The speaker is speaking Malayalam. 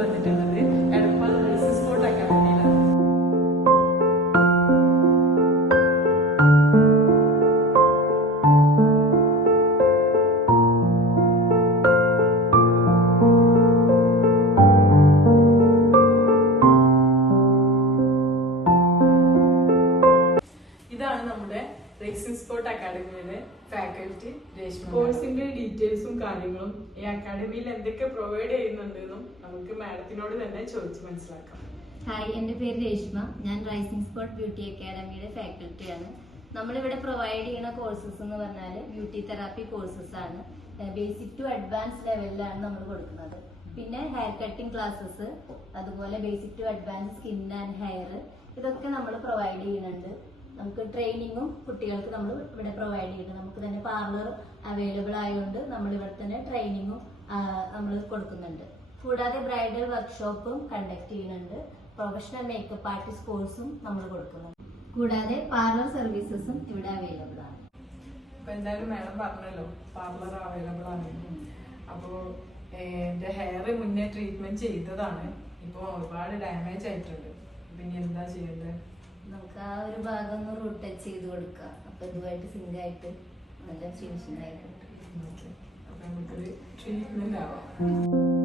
വന്നിട്ടുള്ളത് എടപ്പാൾ റേസിംഗ് സ്പോർട്ട് അക്കാദമിയിലാണ്. ഇതാണ് നമ്മുടെ റേസിംഗ് സ്പോർട്ട് അക്കാദമിയുടെ ഫാക്കൽറ്റി രേഷ്മ. കോഴ്സിന്റെ ഡീറ്റെയിൽസും കാര്യങ്ങളും ഈ അക്കാദമിയിൽ എന്തൊക്കെ പ്രൊവൈഡ് ചെയ്യുന്നുണ്ടെന്നും നമുക്ക് മാഡത്തിനോട് തന്നെ ചോദിച്ച് മനസ്സിലാക്കാം. ഹായ്, എൻ്റെ പേര് രേഷ്മ. ഞാൻ റൈസിംഗ് സ്പോർട്ട് ബ്യൂട്ടി അക്കാദമിയുടെ ഫാക്കൽറ്റിയാണ്. നമ്മളിവിടെ പ്രൊവൈഡ് ചെയ്യുന്ന കോഴ്സസ് എന്ന് പറഞ്ഞാൽ ബ്യൂട്ടി തെറാപ്പി കോഴ്സസ് ആണ്. ബേസിക് ടു അഡ്വാൻസ് ലെവലിലാണ് നമ്മൾ കൊടുക്കുന്നത്. പിന്നെ ഹെയർ കട്ടിംഗ് ക്ലാസ്സസ്, അതുപോലെ basic to advance skin and hair, ഇതൊക്കെ നമ്മൾ പ്രൊവൈഡ് ചെയ്യുന്നുണ്ട്. നമുക്ക് ട്രെയിനിങ്ങും കുട്ടികൾക്ക് നമ്മൾ ഇവിടെ പ്രൊവൈഡ് ചെയ്യുന്നുണ്ട്. നമുക്ക് തന്നെ പാർലർ അവൈലബിൾ ആയതുകൊണ്ട് നമ്മൾ ഇവിടെ തന്നെ ട്രെയിനിങ്ങും നമ്മൾ കൊടുക്കുന്നുണ്ട്. കൂടാതെ ബ്രൈഡൽ വർക്ക്ഷോപ്പും കണ്ടക്ട് ചെയ്യുന്നുണ്ട്. പ്രൊഫഷണൽ മേക്കപ്പ് ആർട്ടിസ്റ്റ് കോഴ്സും നമ്മൾ കൊടുക്കുന്നുണ്ട്. കൂടാതെ പാർലർ സർവീസസും ഇവിടെ അവൈലബിൾ ആണ്. അപ്പൊ എന്തായാലും മാഡം പറഞ്ഞല്ലോ പാർലർ അവൈലബിൾ ആണ്. അപ്പോ എന്റെ ഹെയർ മുന്നേ ട്രീറ്റ്മെന്റ് ചെയ്തതാണ്. ഇപ്പൊ ഒരുപാട് ഡാമേജ് ആയിട്ടുണ്ട്. പിന്നെ എന്താ ചെയ്യേണ്ടത്? നമുക്ക് ആ ഒരു ഭാഗം ഒന്ന് റൂട്ട് ടച്ച് ചെയ്ത് കൊടുക്കാം. അപ്പൊ ഇതുമായിട്ട് സിങ്ക് ആയിട്ട് നല്ല ഫിനിഷിംഗ് ആയിട്ടുണ്ട്. അപ്പൊ നമുക്കൊരു ട്രീറ്റ്മെന്റ് ആവാം.